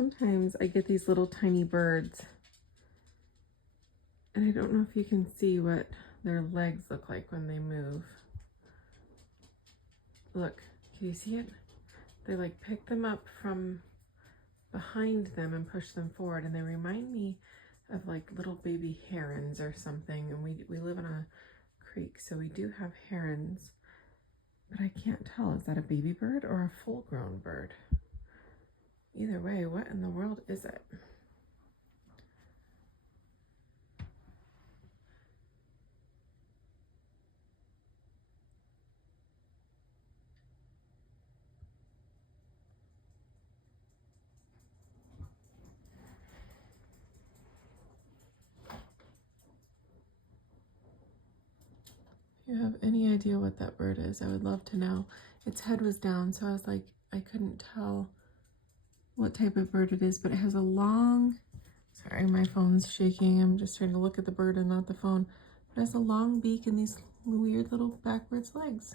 Sometimes I get these little tiny birds, and I don't know if you can see what their legs look like when they move. Look, can you see it? They like pick them up from behind them and push them forward, and they remind me of like little baby herons or something. And we live on a creek, so we do have herons, but I can't tell, is that a baby bird or a full-grown bird? Either way, what in the world is it? If you have any idea what that bird is, I would love to know. Its head was down, so I was like, I couldn't tell what type of bird it is, but it has a long, sorry, my phone's shaking. I'm just trying to look at the bird and not the phone. It has a long beak and these weird little backwards legs.